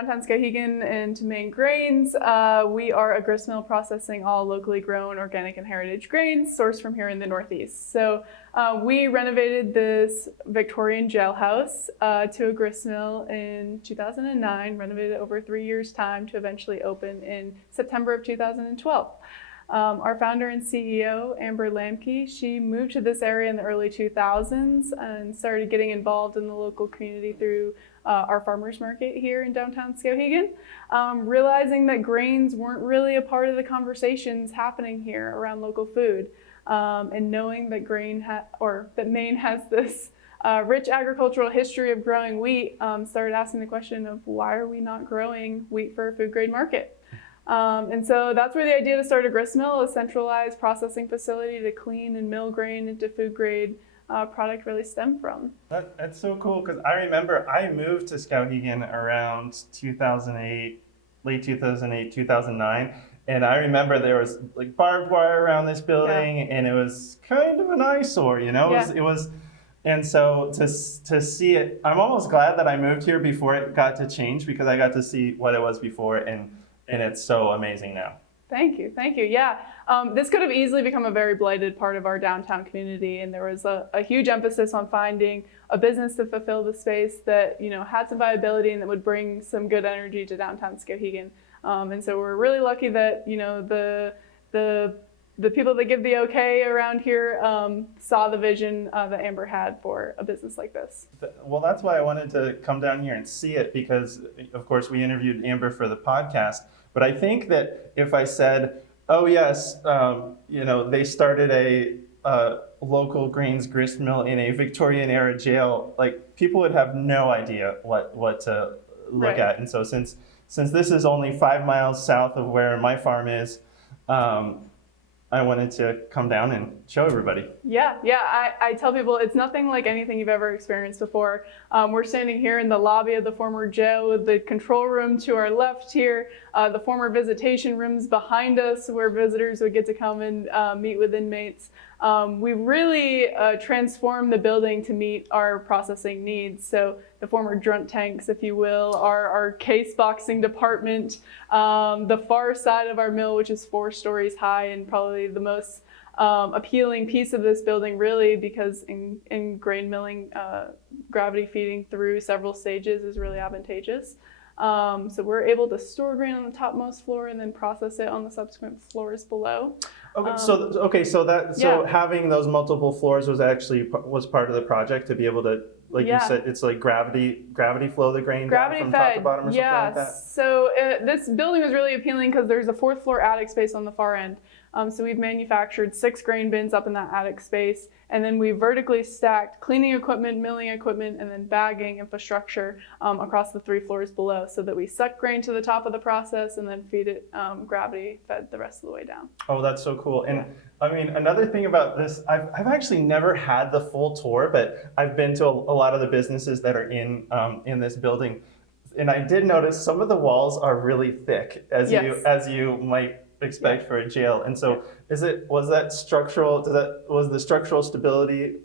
downtown Skowhegan and to Maine Grains. We are a gristmill processing all locally grown organic and heritage grains sourced from here in the Northeast. So we renovated this Victorian jailhouse to a gristmill in 2009, renovated it over 3 years' time to eventually open in September of 2012. Our founder and CEO, Amber Lambke, she moved to this area in the early 2000s and started getting involved in the local community through our farmers market here in downtown Skowhegan, realizing that grains weren't really a part of the conversations happening here around local food, and knowing that that Maine has this rich agricultural history of growing wheat, started asking the question of why are we not growing wheat for a food grade market? And so that's where the idea to start a gristmill, a centralized processing facility to clean and mill grain into food grade product, really stemmed from. That's so cool, because I remember I moved to Skowhegan around 2008, late 2008, 2009. And I remember there was like barbed wire around this building, and it was kind of an eyesore, you know? It was, and so to see it, I'm almost glad that I moved here before it got to change, because I got to see what it was before, and it's so amazing now. Thank you. Yeah, this could have easily become a very blighted part of our downtown community, and there was a huge emphasis on finding a business to fulfill the space that, you know, had some viability and that would bring some good energy to downtown Skowhegan. And so we're really lucky that, you know, the people that give the okay around here saw the vision that Amber had for a business like this. Well, that's why I wanted to come down here and see it, because of course we interviewed Amber for the podcast. But I think that if I said, oh yes, you know, they started a local grains grist mill in a Victorian era jail, like people would have no idea what to look at. And so since this is only 5 miles south of where my farm is, I wanted to come down and show everybody. Yeah, I tell people it's nothing like anything you've ever experienced before. We're standing here in the lobby of the former jail with the control room to our left here, the former visitation rooms behind us where visitors would get to come and meet with inmates. We really transformed the building to meet our processing needs. So the former drunt tanks, if you will, our case boxing department, the far side of our mill, which is 4 stories high and probably the most appealing piece of this building, really, because in grain milling, gravity feeding through several stages is really advantageous. So we're able to store grain on the topmost floor and then process it on the subsequent floors below. So having those multiple floors was part of the project to be able to, like you said, it's like gravity flow the grain down from top to bottom or something like that? So this building was really appealing because there's a 4th floor attic space on the far end. So we've manufactured 6 grain bins up in that attic space, and then we vertically stacked cleaning equipment, milling equipment, and then bagging infrastructure across the 3 floors below, so that we suck grain to the top of the process and then feed it gravity fed the rest of the way down. Oh, that's so cool. And I mean, another thing about this, I've actually never had the full tour, but I've been to a lot of the businesses that are in this building, and I did notice some of the walls are really thick, as you might expect for a jail. And so was the structural stability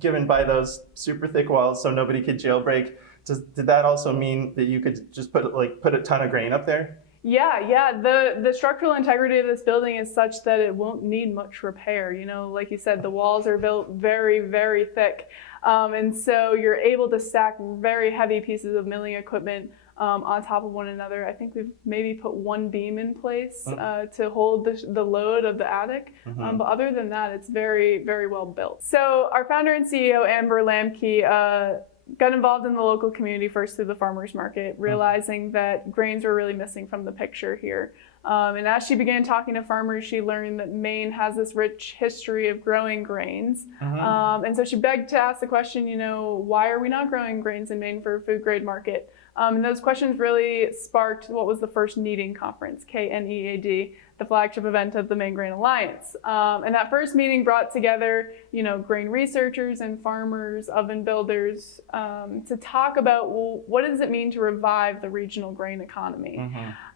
given by those super thick walls so nobody could jailbreak? Did that also mean that you could just put a ton of grain up there? Yeah. The structural integrity of this building is such that it won't need much repair. You know, like you said, the walls are built very, very thick. And so you're able to stack very heavy pieces of milling equipment on top of one another. I think we've maybe put 1 beam in place to hold the load of the attic. But other than that, it's very, very well built. So our founder and CEO, Amber Lambke, got involved in the local community first through the farmers market, realizing that grains were really missing from the picture here. And as she began talking to farmers, she learned that Maine has this rich history of growing grains. And so she begged to ask the question, you know, why are we not growing grains in Maine for a food grade market? And those questions really sparked what was the first Kneading Conference, KNEAD, the flagship event of the Maine Grain Alliance. And that first meeting brought together, you know, grain researchers and farmers, oven builders, to talk about, well, what does it mean to revive the regional grain economy?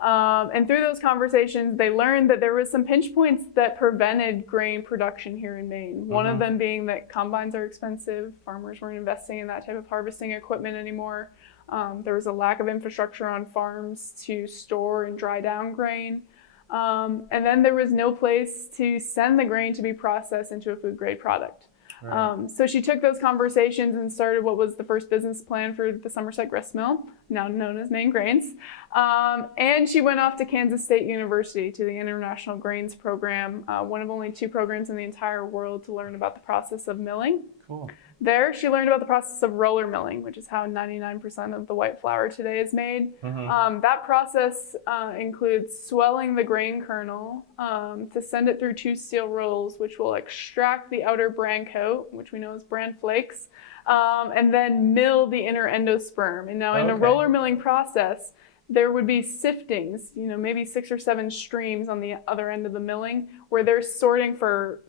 And through those conversations, they learned that there was some pinch points that prevented grain production here in Maine. One of them being that combines are expensive. Farmers weren't investing in that type of harvesting equipment anymore. There was a lack of infrastructure on farms to store and dry down grain. And then there was no place to send the grain to be processed into a food grade product. Right. So she took those conversations and started what was the first business plan for the Somerset Gristmill, now known as Maine Grains. And she went off to Kansas State University to the International Grains Program, one of only 2 programs in the entire world to learn about the process of milling. Cool. There, she learned about the process of roller milling, which is how 99% of the white flour today is made. That process includes swelling the grain kernel to send it through 2 steel rolls, which will extract the outer bran coat, which we know as bran flakes, and then mill the inner endosperm. And now in a roller milling process, there would be siftings, maybe 6 or 7 streams on the other end of the milling, where they're sorting for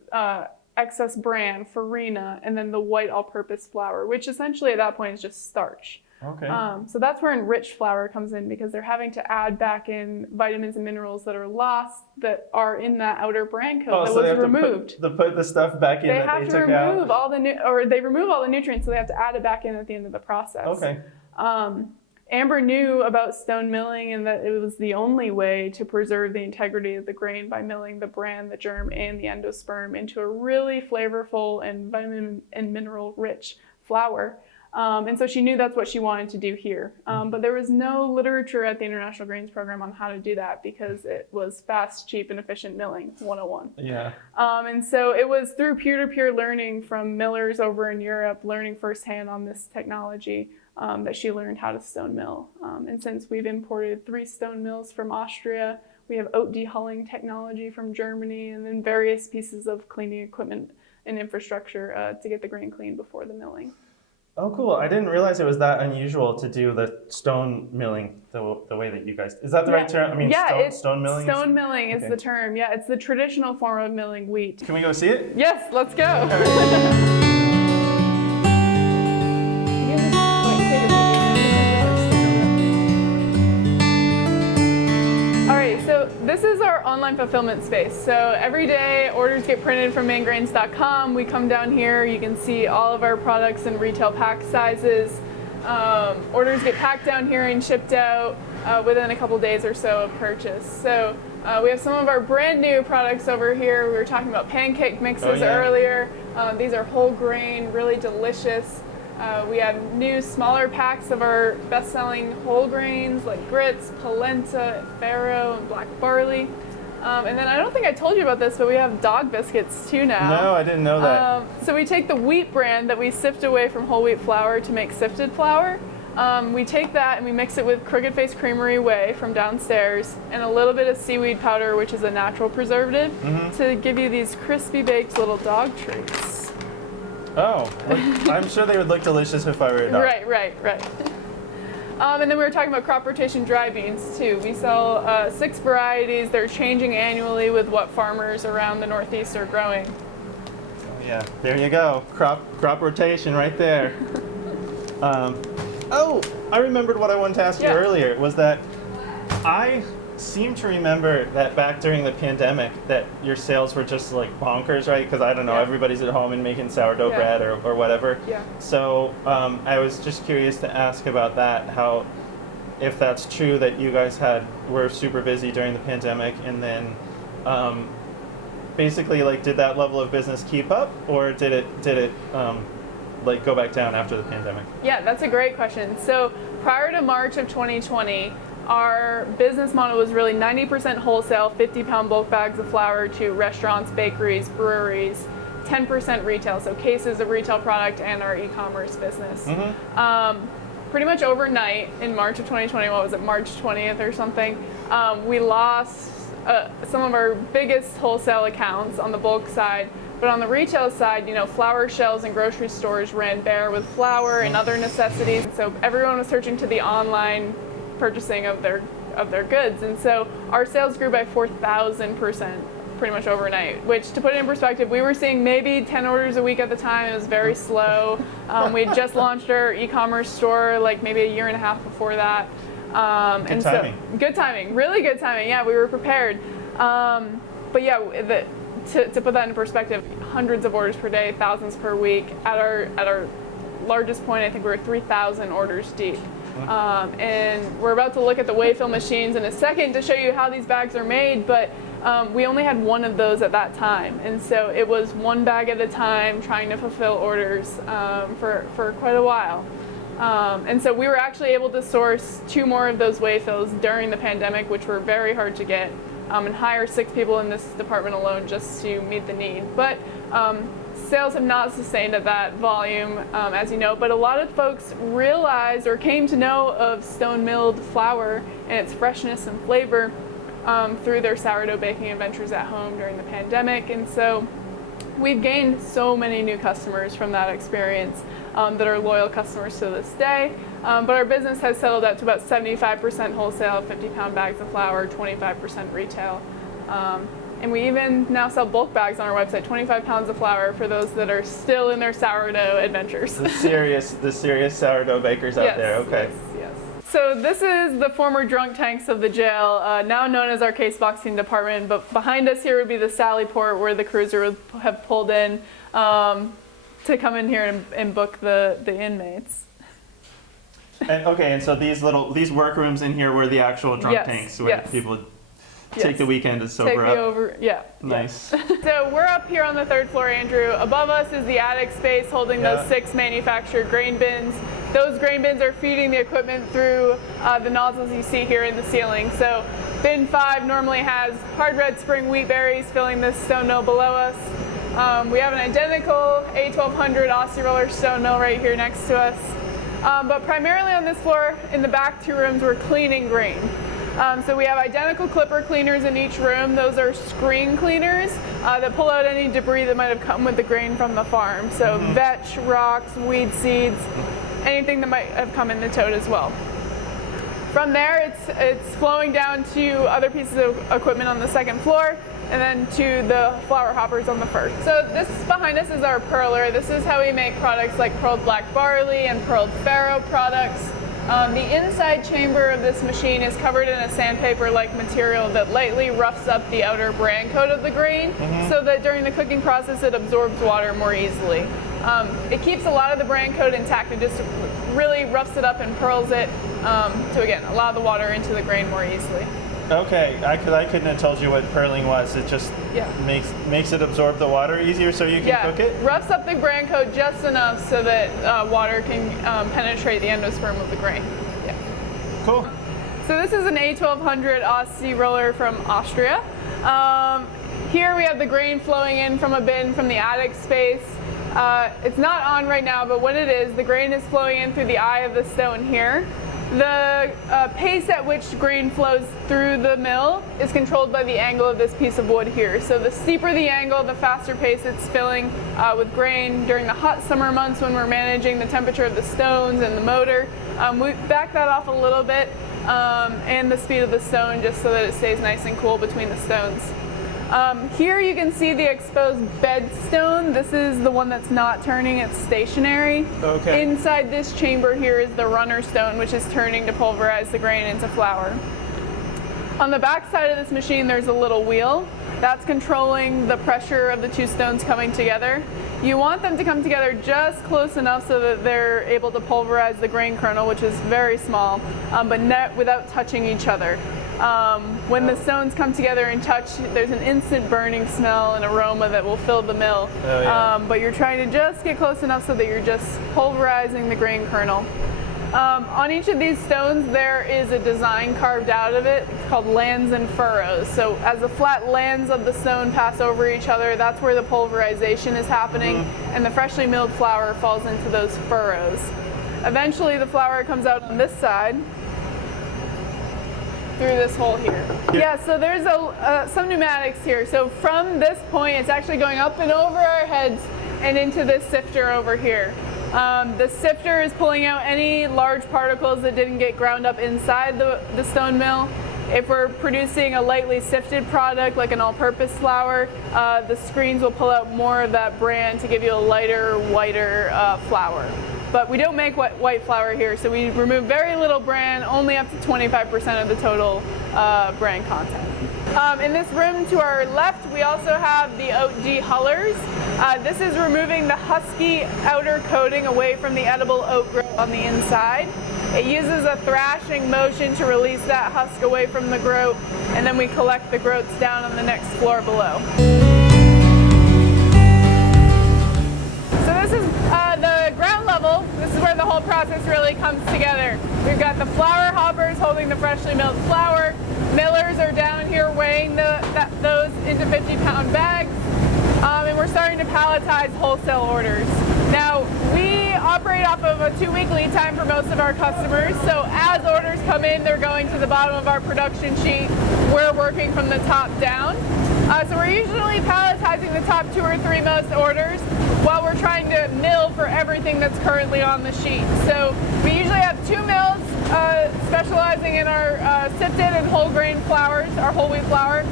excess bran, farina, and then the white all-purpose flour, which essentially at that point is just starch. Okay. So that's where enriched flour comes in, because they're having to add back in vitamins and minerals that are lost, that are in that outer bran coat that so they was have removed. to put the stuff back in They that have they to took remove out? all they remove all the nutrients, so they have to add it back in at the end of the process. Okay. Amber knew about stone milling and that it was the only way to preserve the integrity of the grain by milling the bran, the germ, and the endosperm into a really flavorful and vitamin and mineral rich flour. And so she knew that's what she wanted to do here. But there was no literature at the International Grains Program on how to do that, because it was fast, cheap, and efficient milling 101. Yeah. And so it was through peer-to-peer learning from millers over in Europe, learning firsthand on this technology, that she learned how to stone mill. And since we've imported 3 stone mills from Austria, we have oat dehulling technology from Germany, and then various pieces of cleaning equipment and infrastructure to get the grain clean before the milling. Oh, cool. I didn't realize it was that unusual to do the stone milling the way that you guys... Is that the right term? I mean, stone milling? Stone milling is the term. Yeah, it's the traditional form of milling wheat. Can we go see it? Yes, let's go. So this is our online fulfillment space. So every day orders get printed from maingrains.com. We come down here, you can see all of our products in retail pack sizes. Orders get packed down here and shipped out within a couple days or so of purchase. So we have some of our brand new products over here. We were talking about pancake mixes earlier. These are whole grain, really delicious. We have new smaller packs of our best-selling whole grains like grits, polenta, farro, and black barley. And then I don't think I told you about this, but we have dog biscuits too now. No, I didn't know that. So we take the wheat bran that we sift away from whole wheat flour to make sifted flour. We take that and we mix it with Crooked Face Creamery Whey from downstairs and a little bit of seaweed powder, which is a natural preservative, to give you these crispy baked little dog treats. Oh, I'm sure they would look delicious if I were a dog. Right. And then we were talking about crop rotation dry beans too. We sell 6 varieties. They're changing annually with what farmers around the Northeast are growing. Oh, yeah, there you go. Crop rotation right there. I remembered what I wanted to ask you earlier, was that I seem to remember that back during the pandemic that your sales were just like bonkers, right? Because I don't know, everybody's at home and making sourdough bread or whatever. Yeah. So I was just curious to ask about that, how, if that's true that you guys were super busy during the pandemic, and then basically like did that level of business keep up, or did it like go back down after the pandemic? Yeah, that's a great question. So prior to March of 2020, our business model was really 90% wholesale, 50-pound bulk bags of flour to restaurants, bakeries, breweries, 10% retail, so cases of retail product, and our e-commerce business. Pretty much overnight in March of 2020, what was it, March 20th or something, we lost some of our biggest wholesale accounts on the bulk side. But on the retail side, flour shelves and grocery stores ran bare with flour and other necessities. So everyone was searching to the online purchasing of their goods, and so our sales grew by 4,000% pretty much overnight, which, to put it in perspective, we were seeing maybe 10 orders a week at the time. It was very slow. We had just launched our e-commerce store like maybe a year and a half before that. Good timing, really good timing. Yeah, we were prepared. But yeah, to put that in perspective, hundreds of orders per day, thousands per week. At our largest point, I think we were 3,000 orders deep. And we're about to look at the weigh fill machines in a second to show you how these bags are made, but we only had one of those at that time. And so it was one bag at a time trying to fulfill orders for quite a while. And so we were actually able to source 2 more of those weigh fills during the pandemic, which were very hard to get, and hire 6 people in this department alone just to meet the need. But sales have not sustained at that volume, as you know, but a lot of folks realized or came to know of stone milled flour and its freshness and flavor through their sourdough baking adventures at home during the pandemic. And so we've gained so many new customers from that experience that are loyal customers to this day. But our business has settled out to about 75% wholesale, 50-pound bags of flour, 25% retail. And we even now sell bulk bags on our website, 25 pounds of flour for those that are still in their sourdough adventures. The serious sourdough bakers out there. Okay. Yes. So this is the former drunk tanks of the jail, now known as our case boxing department. But behind us here would be the Sally Port, where the cruiser would have pulled in to come in here and book the inmates. And so these workrooms in here were the actual drunk tanks where people take the weekend to sober up. Nice. So we're up here on the 3rd floor, Andrew. Above us is the attic space holding those 6 manufactured grain bins. Those grain bins are feeding the equipment through the nozzles you see here in the ceiling. So bin 5 normally has hard red spring wheat berries filling this stone mill below us. We have an identical A1200 Aussie roller stone mill right here next to us. But primarily on this floor, in the back 2 rooms, we're cleaning grain. So we have identical clipper cleaners in each room. Those are screen cleaners that pull out any debris that might have come with the grain from the farm. So vetch, rocks, weed seeds, anything that might have come in the tote as well. From there, it's flowing down to other pieces of equipment on the 2nd floor, and then to the flour hoppers on the 1st. So this behind us is our pearler. This is how we make products like pearled black barley and pearled farro products. The inside chamber of this machine is covered in a sandpaper-like material that lightly roughs up the outer bran coat of the grain so that during the cooking process it absorbs water more easily. It keeps a lot of the bran coat intact. It just really roughs it up and pearls it to, again, allow the water into the grain more easily. Okay, I couldn't have told you what pearling was. It just makes it absorb the water easier so you can cook it? Roughs up the bran coat just enough so that water can penetrate the endosperm of the grain. Yeah. Cool. So this is an A1200 Aussie roller from Austria. Here we have the grain flowing in from a bin from the attic space. It's not on right now, but when it is, the grain is flowing in through the eye of the stone here. The pace at which grain flows through the mill is controlled by the angle of this piece of wood here. So the steeper the angle, the faster pace it's filling with grain. During the hot summer months when we're managing the temperature of the stones and the motor, we back that off a little bit and the speed of the stone just so that it stays nice and cool between the stones. Here you can see the exposed bed stone. This is the one that's not turning, it's stationary. Okay. Inside this chamber here is the runner stone, which is turning to pulverize the grain into flour. On the back side of this machine there's a little wheel. That's controlling the pressure of the 2 stones coming together. You want them to come together just close enough so that they're able to pulverize the grain kernel, which is very small, but without touching each other. When the stones come together and touch, there's an instant burning smell and aroma that will fill the mill. But you're trying to just get close enough so that you're just pulverizing the grain kernel. On each of these stones there is a design carved out of it. It's called lands and furrows. So as the flat lands of the stone pass over each other, that's where the pulverization is happening, and the freshly milled flour falls into those furrows. Eventually the flour comes out on this side through this hole here. Yeah, so there's some pneumatics here. So from this point it's actually going up and over our heads and into this sifter over here. The sifter is pulling out any large particles that didn't get ground up inside the stone mill. If we're producing a lightly sifted product like an all-purpose flour, the screens will pull out more of that bran to give you a lighter, whiter flour. But we don't make white flour here, so we remove very little bran, only up to 25% of the total bran content. In this room to our left, we also have the oat dehullers. This is removing the husky outer coating away from the edible oat growth on the inside. It uses a thrashing motion to release that husk away from the groat, and then we collect the groats down on the next floor below. So this is the ground level. This is where the whole process really comes together. We've got the flour hoppers holding the freshly milled flour. Millers are down here weighing those into 50-pound bags. And we're starting to palletize wholesale orders. Now, we operate off of a 2-week lead time for most of our customers, so as orders come in, they're going to the bottom of our production sheet. We're working from the top down. So we're usually palletizing the top 2 or 3 most orders while we're trying to mill for everything that's currently on the sheet. So we usually have 2 mills specializing in our sifted and whole grain flours, our whole wheat flour,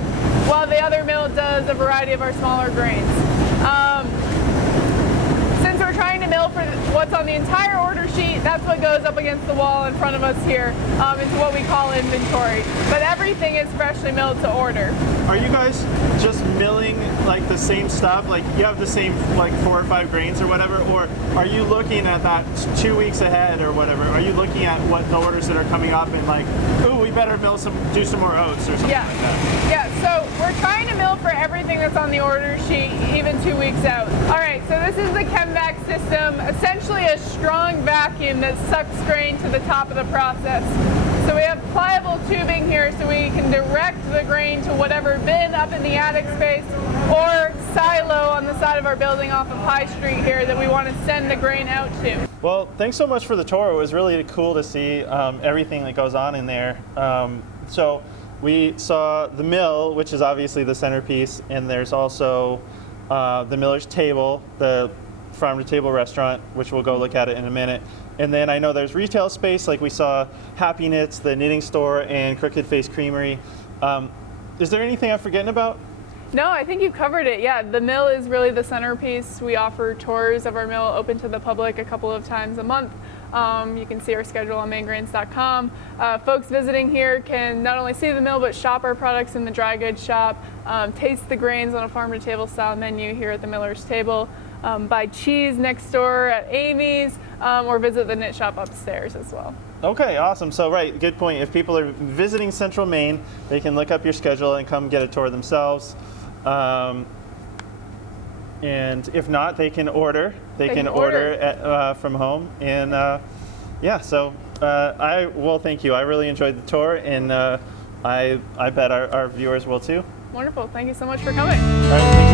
while the other mill does a variety of our smaller grains. Since we're trying to mill for what's on the entire order sheet, that's what goes up against the wall in front of us here into what we call inventory. But everything is freshly milled to order. Are you guys just milling like the same stuff? Like you have the same like 4 or 5 grains or whatever? Or are you looking at that 2 weeks ahead or whatever? Are you looking at what the orders that are coming up and like, ooh, we better do some more oats or something like that? Yeah, so we're trying to mill for everything that's on the order sheet, even 2 weeks out. All right, so this is the ChemVac system, essentially a strong vacuum that sucks grain to the top of the process. So we have pliable tubing here so we can direct the grain to whatever bin up in the attic space or silo on the side of our building off of High Street here that we want to send the grain out to. Well, thanks so much for the tour. It was really cool to see everything that goes on in there. So we saw the mill, which is obviously the centerpiece, and there's also the miller's table, the farm to table restaurant, which we'll go look at it in a minute. And then I know there's retail space, like we saw Happy Knits, the knitting store, and Crooked Face Creamery. Is there anything I'm forgetting about? No, I think you covered it. Yeah, the mill is really the centerpiece. We offer tours of our mill open to the public a couple of times a month. You can see our schedule on maingrains.com. Folks visiting here can not only see the mill, but shop our products in the dry goods shop, taste the grains on a farm-to-table style menu here at the Miller's Table, buy cheese next door at Amy's, or visit the knit shop upstairs as well. Okay, awesome. So, right, good point. If people are visiting Central Maine, they can look up your schedule and come get a tour themselves. And if not, they can order. They can order from home. And yeah, so well, thank you. I really enjoyed the tour, and I bet our viewers will too. Wonderful. Thank you so much for coming. All right, thank you.